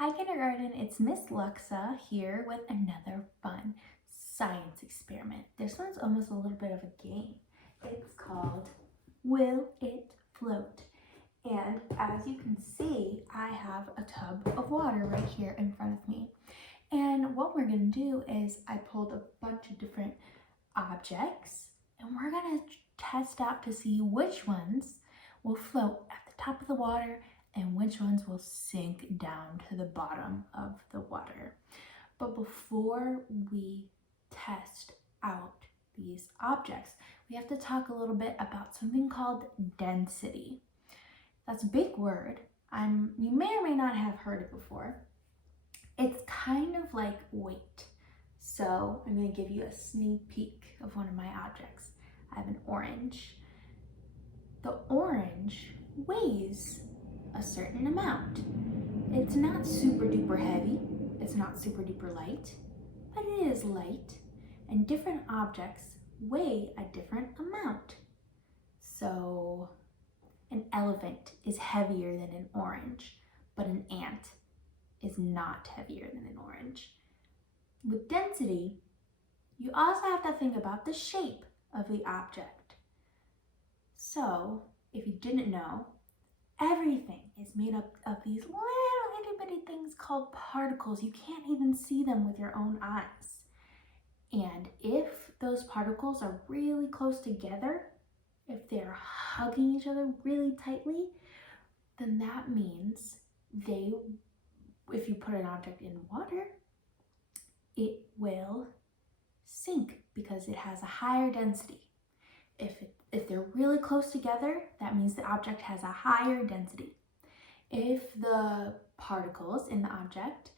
Hi kindergarten, it's Miss Luxa here with another fun science experiment. This one's almost a little bit of a game. It's called Will It Float? And as you can see, I have a tub of water right here in front of me. And what we're gonna do is I pulled a bunch of different objects and we're gonna test out to see which ones will float at the top of the water and which ones will sink down to the bottom of the water. But before we test out these objects, we have to talk a little bit about something called density. That's a big word. You may or may not have heard it before. It's kind of like weight. So I'm going to give you a sneak peek of one of my objects. I have an orange. The orange weighs a certain amount. It's not super duper heavy, it's not super duper light, but it is light, and different objects weigh a different amount. So an elephant is heavier than an orange, but an ant is not heavier than an orange. With density, you also have to think about the shape of the object. So, if you didn't know, everything is made up of these little itty bitty things called particles. You can't even see them with your own eyes. And if those particles are really close together, if they're hugging each other really tightly, then that means if you put an object in water, it will sink because it has a higher density. If they're really close together, that means the object has a higher density. If the particles in the object,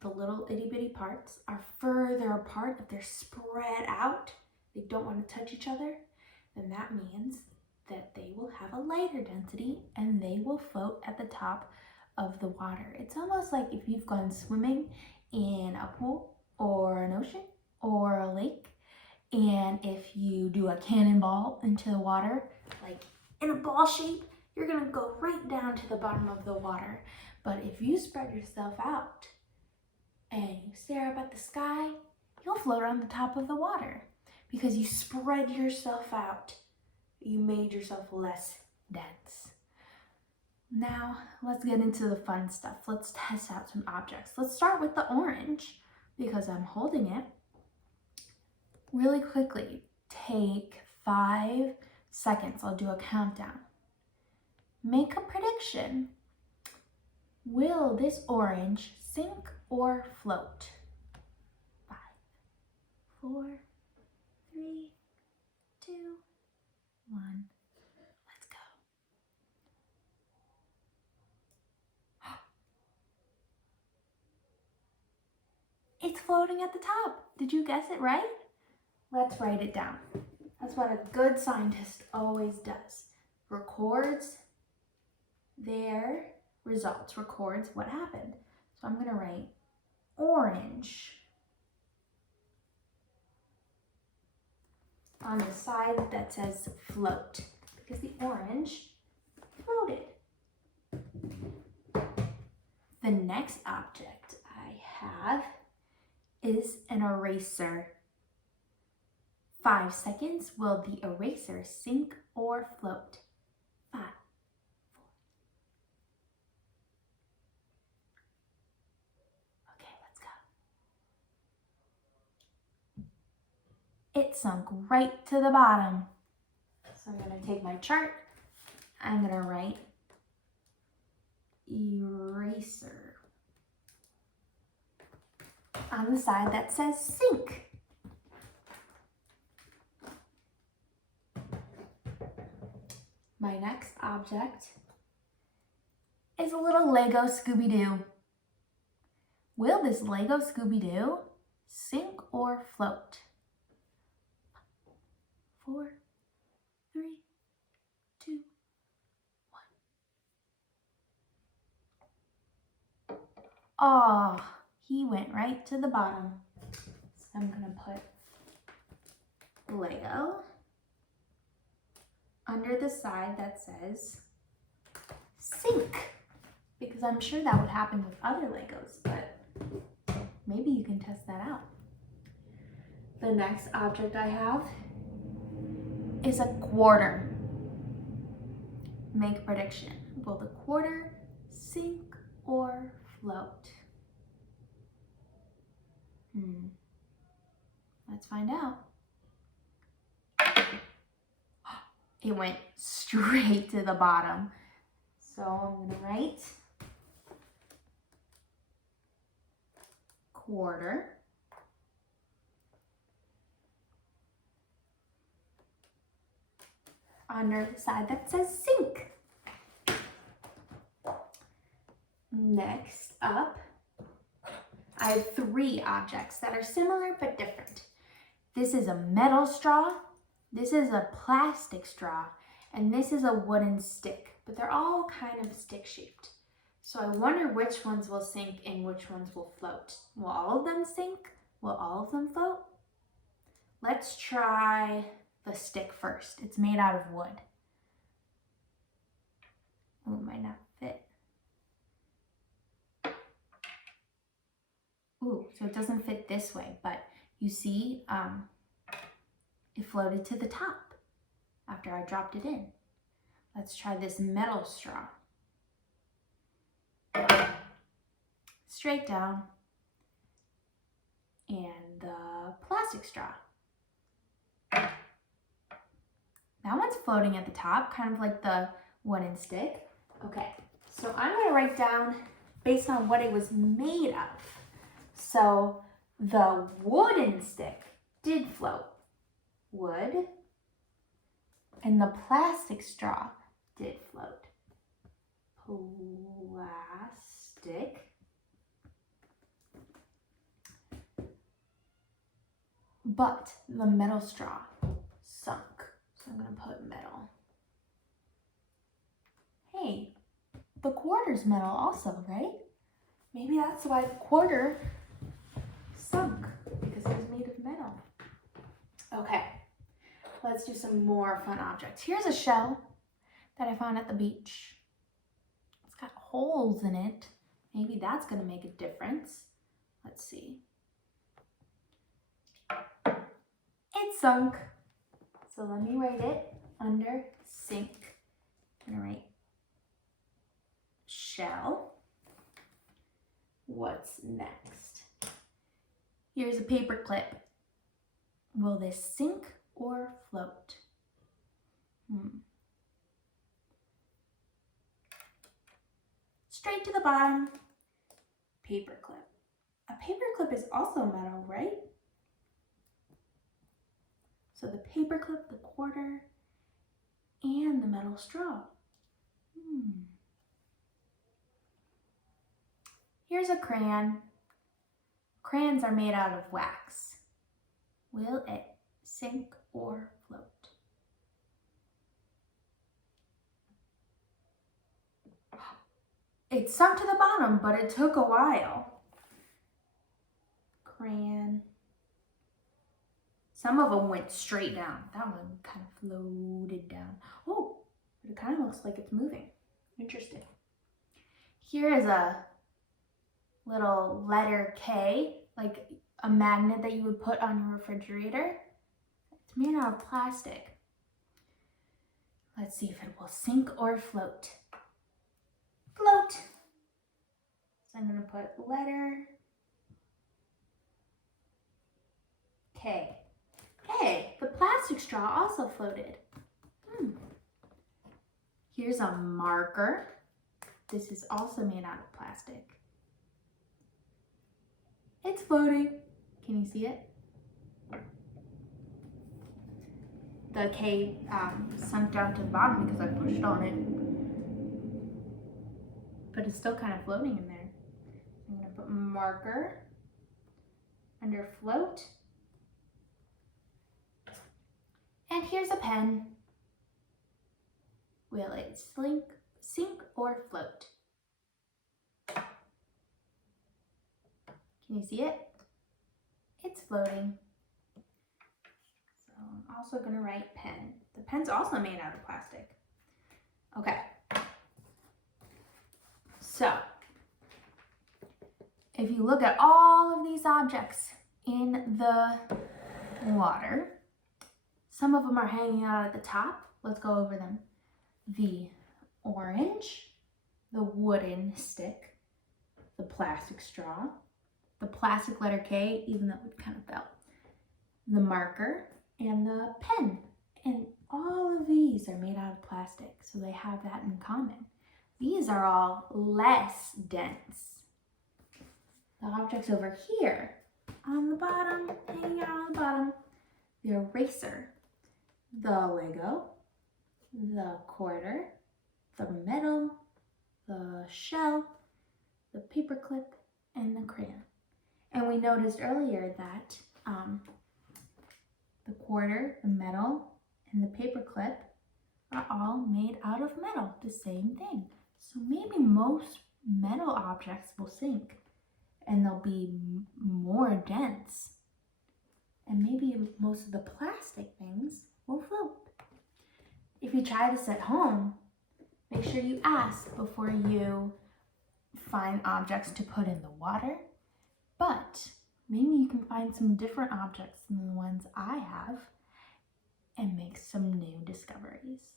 the little itty bitty parts, are further apart, if they're spread out, they don't want to touch each other, then that means that they will have a lighter density and they will float at the top of the water. It's almost like if you've gone swimming in a pool or an ocean or a lake, and if you do a cannonball into the water, like in a ball shape, you're gonna go right down to the bottom of the water. But if you spread yourself out and you stare up at the sky, you'll float on the top of the water because you spread yourself out. You made yourself less dense. Now, let's get into the fun stuff. Let's test out some objects. Let's start with the orange because I'm holding it. Really quickly, take 5 seconds. I'll do a countdown. Make a prediction. Will this orange sink or float? 5, 4, 3, 2, 1. Let's go. It's floating at the top. Did you guess it right? Let's write it down. That's what a good scientist always does. Records their results, records what happened. So I'm gonna write orange on the side that says float because the orange floated. The next object I have is an eraser. 5 seconds. Will the eraser sink or float? 5, 4. Okay, let's go. It sunk right to the bottom. So I'm going to take my chart. I'm going to write eraser on the side that says sink. My next object is a little Lego Scooby-Doo. Will this Lego Scooby-Doo sink or float? 4, 3, 2, 1. Oh, he went right to the bottom. So I'm gonna put Lego under the side that says sink. because I'm sure that would happen with other Legos, but maybe you can test that out. The next object I have is a quarter. Make a prediction. Will the quarter sink or float? Let's find out. It went straight to the bottom. So I'm gonna write quarter. Under the side that says sink. Next up, I have 3 objects that are similar but different. This is a metal straw, this is a plastic straw, and this is a wooden stick, but they're all kind of stick shaped. So I wonder which ones will sink and which ones will float. Will all of them sink? Will all of them float? Let's try the stick first. It's made out of wood. Oh, it might not fit. Ooh, so it doesn't fit this way, but you see, it floated to the top after I dropped it in. Let's try this metal straw. Straight down. And the plastic straw. That one's floating at the top, kind of like the wooden stick. Okay, so I'm gonna write down based on what it was made of. So the wooden stick did float. Wood. And the plastic straw did float. Plastic. But the metal straw sunk. So I'm gonna put metal. Hey, the quarter's metal also, right? Maybe that's why the quarter sunk, because it was made of metal. Okay, let's do some more fun objects. Here's a shell that I found at the beach. It's got holes in it. Maybe that's gonna make a difference. Let's see. It sunk. So let me write it under sink. I'm gonna write shell. What's next? Here's a paper clip. Will this sink or float? Straight to the bottom. Paper clip. A paper clip is also metal, right? So the paper clip, the quarter, and the metal straw. Here's a crayon. Crayons are made out of wax. Will it sink or float? It sunk to the bottom, but it took a while. Crayon. Some of them went straight down. That one kind of floated down. Oh, but it kind of looks like it's moving. Interesting. Here is a little letter K, like a magnet that you would put on your refrigerator. It's made out of plastic. Let's see if it will sink or float. Float. So I'm going to put letter K. Hey, the plastic straw also floated. Here's a marker. This is also made out of plastic. It's floating. Can you see it? The K sunk down to the bottom because I pushed on it. But it's still kind of floating in there. I'm going to put marker under float. And here's a pen. Will it sink or float? Can you see it? It's floating. So I'm also going to write pen. The pen's also made out of plastic. Okay. So, if you look at all of these objects in the water, some of them are hanging out at the top. Let's go over them. The orange, the wooden stick, the plastic straw, the plastic letter K, even though it kind of fell, the marker, and the pen. And all of these are made out of plastic, so they have that in common. These are all less dense. The objects over here on the bottom, hanging out on the bottom, the eraser, the Lego, the quarter, the metal, the shell, the paper clip, and the crayon. And we noticed earlier that the quarter, the metal, and the paper clip are all made out of metal, the same thing. So maybe most metal objects will sink and they'll be more dense. And maybe most of the plastic things will float. If you try this at home, make sure you ask before you find objects to put in the water. But maybe you can find some different objects than the ones I have and make some new discoveries.